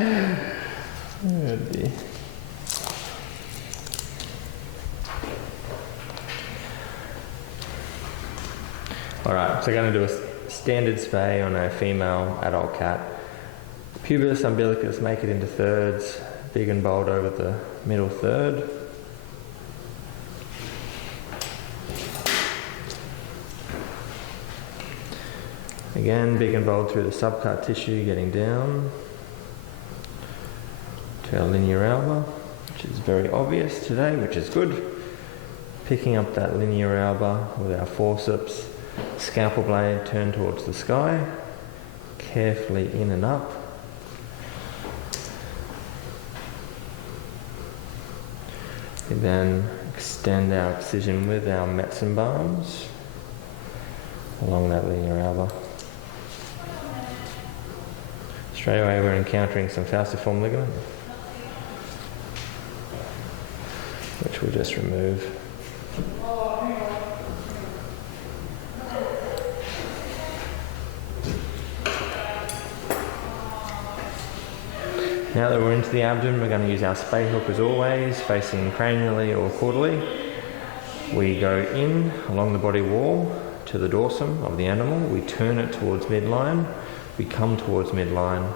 Oh dear. Alright, so going to do a standard spay on a female adult cat. Pubis, umbilicus, make it into thirds, big and bold over the middle third. Again, big and bold through the subcut tissue, getting down to our linear alba, which is very obvious today, which is good. Picking up that linear alba with our forceps, scalpel blade turned towards the sky, carefully in and up. We then extend our excision with our Metzen balms along that linear alba. Straight away we're encountering some falciform ligament, which we'll just remove. Now that we're into the abdomen, we're going to use our Spay hook as always, facing cranially or caudally. We go in along the body wall to the dorsum of the animal, we turn it towards midline, we come towards midline,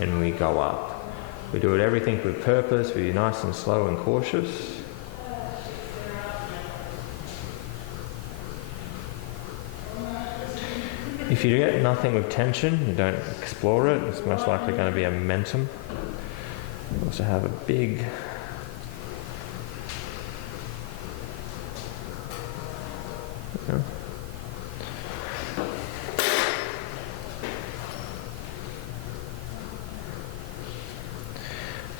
and we go up. We do it everything with purpose, we're nice and slow and cautious. If you get nothing with tension, you don't explore it, it's most likely going to be a momentum. We also have a big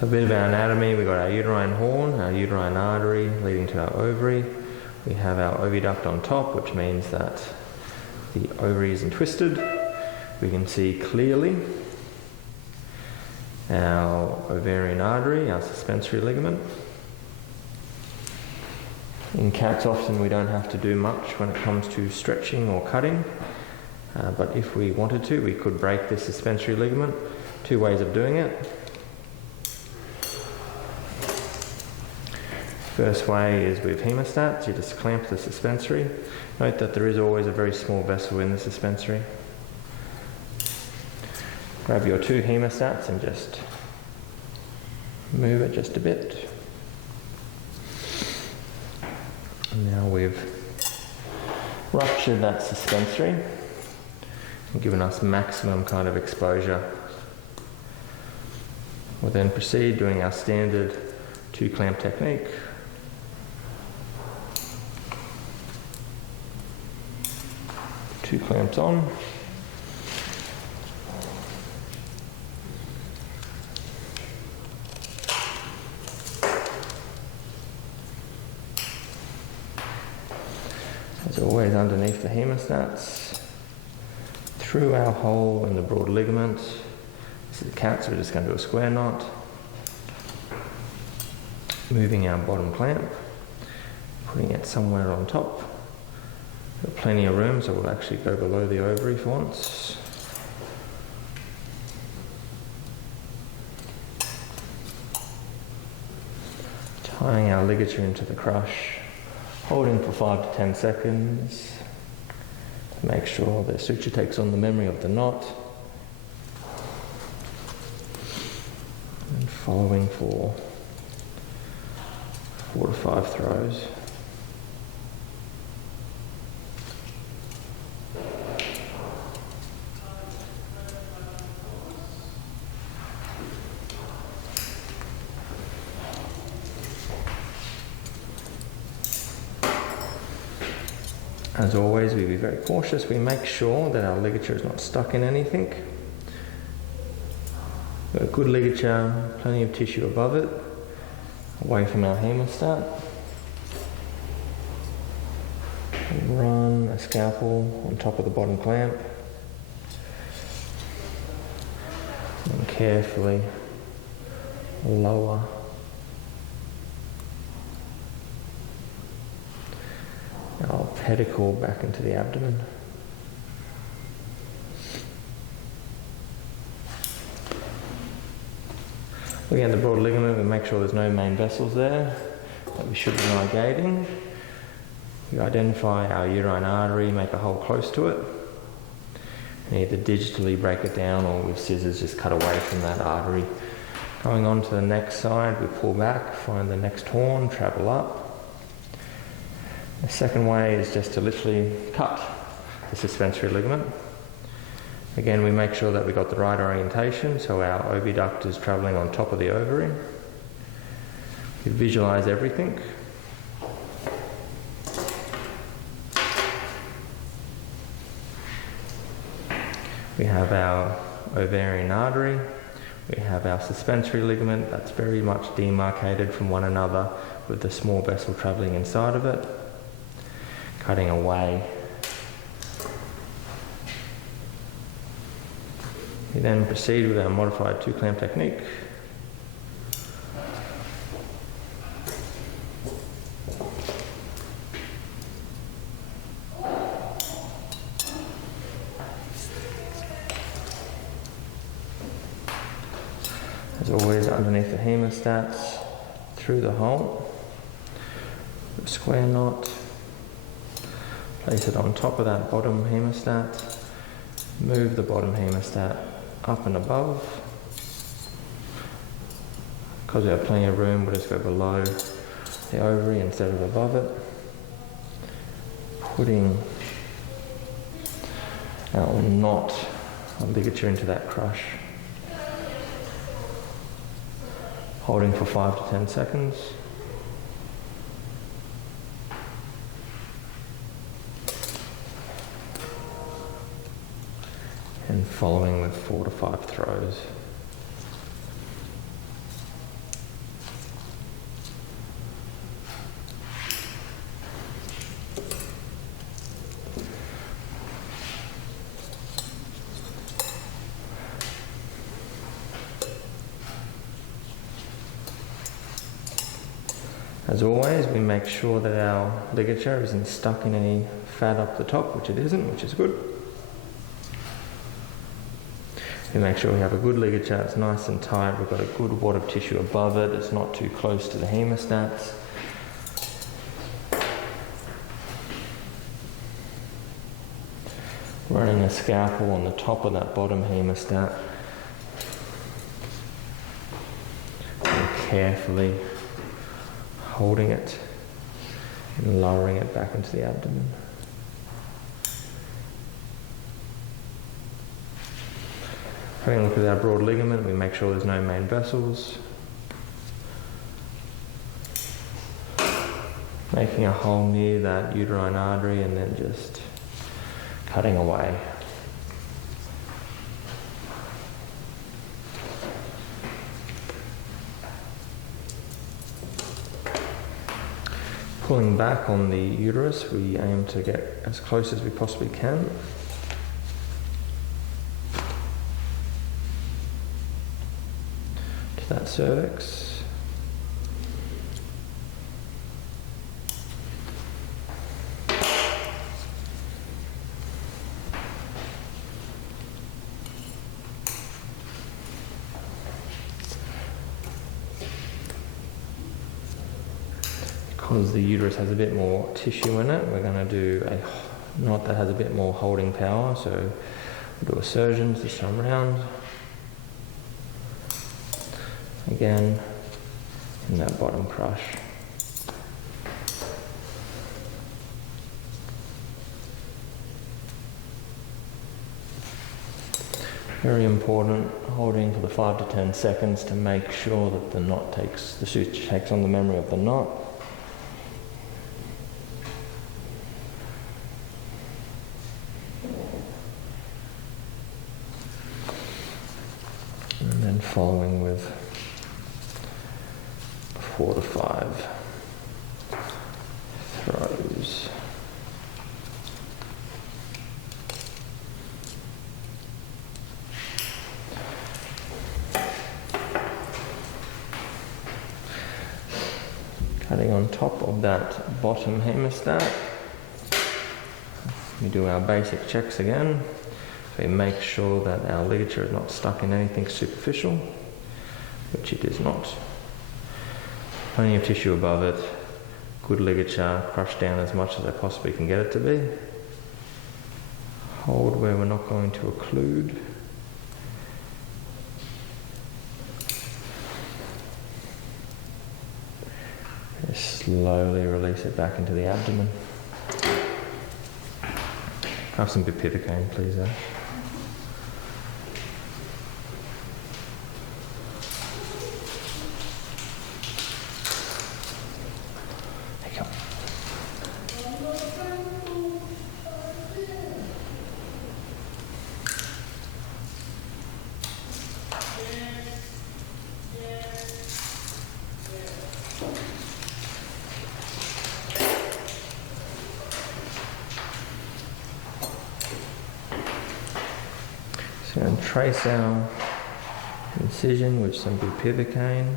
So a bit of our anatomy, we've got our uterine horn, our uterine artery leading to our ovary. We have our oviduct on top, which means that the ovary isn't twisted. We can see clearly our ovarian artery, our suspensory ligament. In cats often we don't have to do much when it comes to stretching or cutting, but if we wanted to, we could break the suspensory ligament. Two ways of doing it. First way is with hemostats, you just clamp the suspensory. Note that there is always a very small vessel in the suspensory. Grab your two hemostats and just move it just a bit. And now we've ruptured that suspensory and given us maximum kind of exposure. We'll then proceed doing our standard two clamp technique. Two clamps on. As always, underneath the hemostats, through our hole in the broad ligament. This is a cat, so we're just going to do a square knot. Moving our bottom clamp, putting it somewhere on top. Got plenty of room, so we'll actually go below the ovary for once. Tying our ligature into the crush, holding for 5 to 10 seconds. Make sure the suture takes on the memory of the knot. And following for 4 to 5 throws. As always, we be very cautious. We make sure that our ligature is not stuck in anything. We've got good ligature, plenty of tissue above it, away from our hemostat. And run a scalpel on top of the bottom clamp. And carefully lower our pedicle back into the abdomen. Looking at the broad ligament, we make sure there's no main vessels there that we should be ligating. We identify our uterine artery, make a hole close to it, and either digitally break it down or with scissors just cut away from that artery. Going on to the next side, we pull back, find the next horn, travel up. The second way is just to literally cut the suspensory ligament. Again, we make sure that we got the right orientation, so our oviduct is travelling on top of the ovary. We visualise everything. We have our ovarian artery. We have our suspensory ligament that's very much demarcated from one another with the small vessel travelling inside of it, cutting away. We then proceed with our modified two-clamp technique. As always, underneath the hemostats, through the hole, the square knot, place it on top of that bottom hemostat, move the bottom hemostat up and above. Because we have plenty of room, we'll just go below the ovary instead of above it, putting our knot or ligature into that crush. Holding for 5 to 10 seconds. And following with 4 to 5 throws. As always, we make sure that our ligature isn't stuck in any fat up the top, which it isn't, which is good. We make sure we have a good ligature, it's nice and tight, we've got a good wad of tissue above it, it's not too close to the hemostats. Running a scalpel on the top of that bottom hemostat. And carefully holding it and lowering it back into the abdomen. Having a look at our broad ligament, we make sure there's no main vessels. Making a hole near that uterine artery and then just cutting away. Pulling back on the uterus, we aim to get as close as we possibly can. To that cervix. Because the uterus has a bit more tissue in it, we're going to do a knot that has a bit more holding power, so we'll do assertions this time around. Again, in that bottom crush. Very important, holding for the 5 to 10 seconds to make sure that the suture takes on the memory of the knot. And then following with 4 to 5 throws. Cutting on top of that bottom hemostat. We do our basic checks again. So we make sure that our ligature is not stuck in anything superficial. which it is not. Plenty of tissue above it, good ligature, crushed down as much as I possibly can get it to be. Hold where we're not going to occlude. Just slowly release it back into the abdomen. Have some bupivacaine, please, Ash. There you go. So I'm going to trace our incision with some bupivacaine.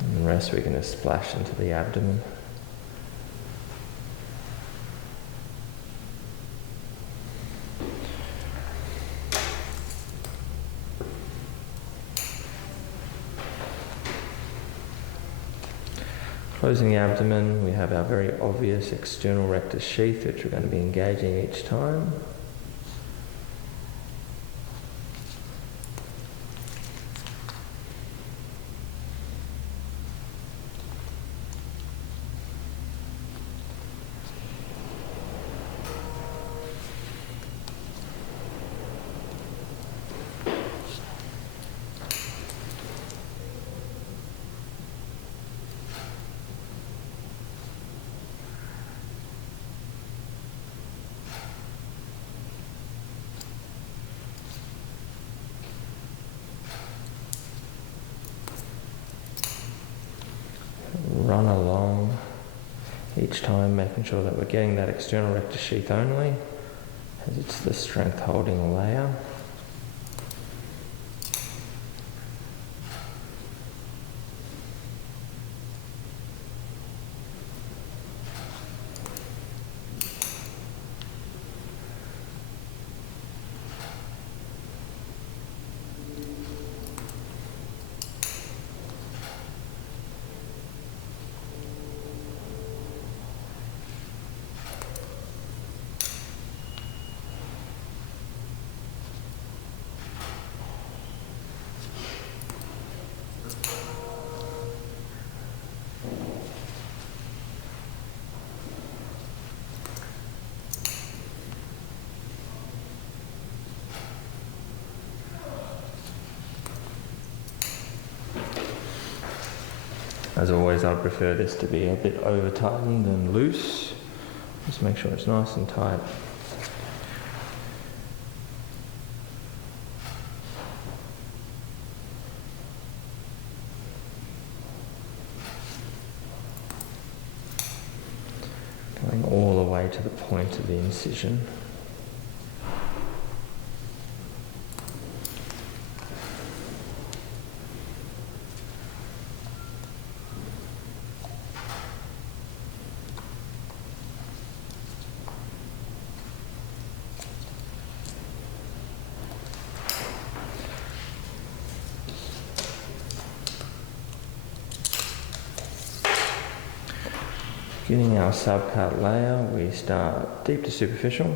And the rest we're going to splash into the abdomen. Closing the abdomen, we have our very obvious external rectus sheath, which we're going to be engaging each time. Run along each time, making sure that we're getting that external rectus sheath only, as it's the strength holding layer. As always, I prefer this to be a bit over tightened than loose. Just make sure it's nice and tight. Going all the way to the point of the incision. Beginning our subcut layer, we start deep to superficial.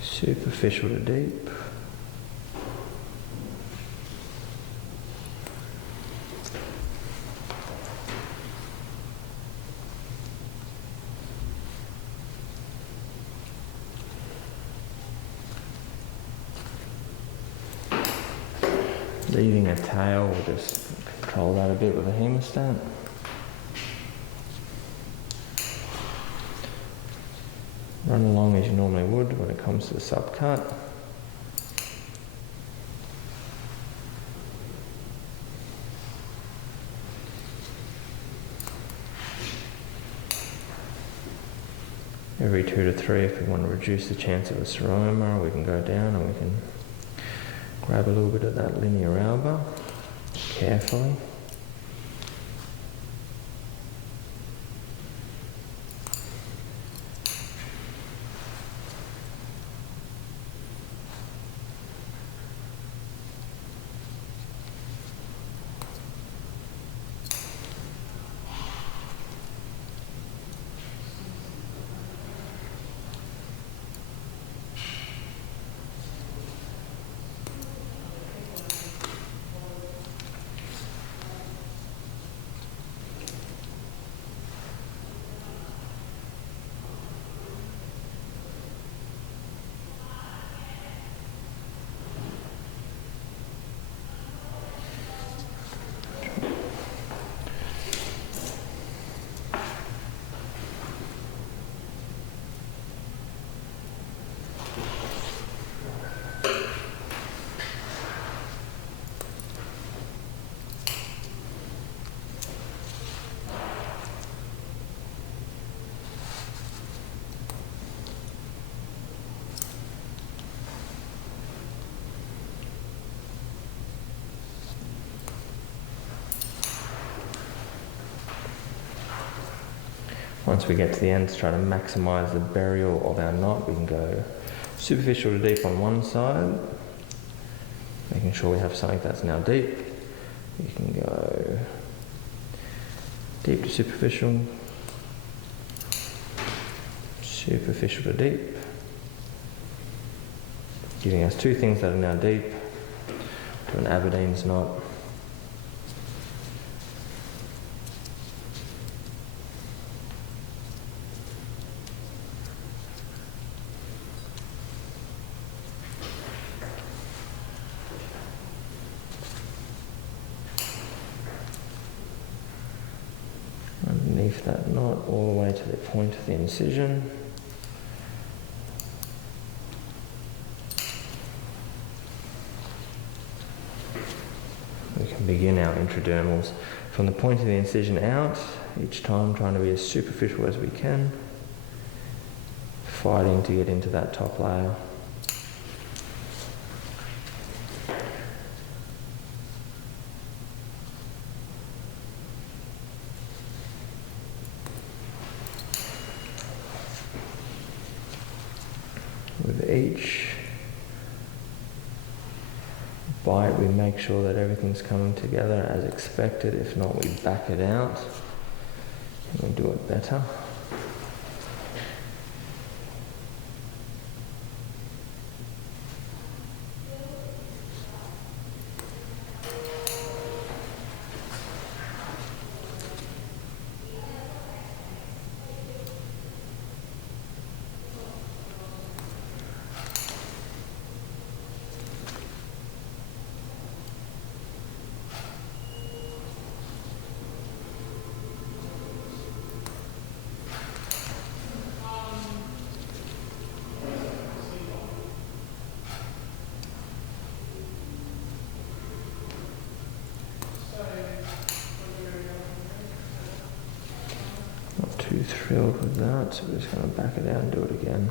Superficial to deep. Leaving a tail, we'll just control that a bit with a hemostat. Run along as you normally would when it comes to the subcut. Every 2 to 3, if we want to reduce the chance of a seroma, we can go down and we can grab a little bit of that linea alba carefully. Once we get to the end, to try to maximise the burial of our knot, we can go superficial to deep on one side, making sure we have something that's now deep. You can go deep to superficial, superficial to deep, giving us two things that are now deep to an Aberdeen's knot. Underneath that knot, all the way to the point of the incision. We can begin our intradermals from the point of the incision out, each time trying to be as superficial as we can, fighting to get into that top layer. With each bite, we make sure that everything's coming together as expected. If not, we back it out and we do it better. Too thrilled with that, so we're just going to back it out and do it again.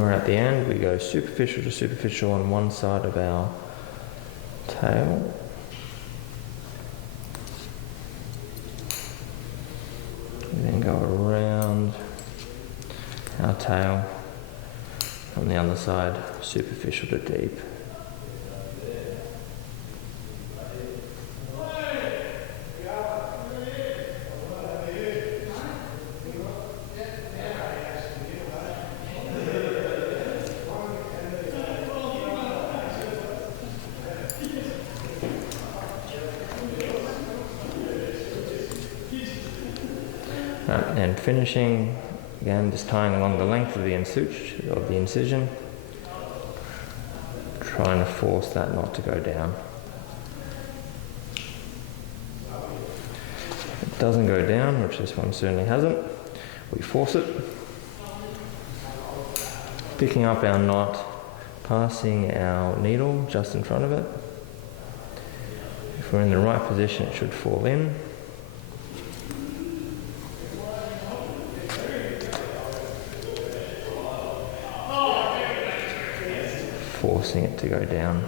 When we're at the end, we go superficial to superficial on one side of our tail. We then go around our tail on the other side, superficial to deep. And finishing, again, just tying along the length of the incision, trying to force that knot to go down. If it doesn't go down, which this one certainly hasn't, we force it, picking up our knot, passing our needle just in front of it. If we're in the right position, it should fall in. Forcing it to go down.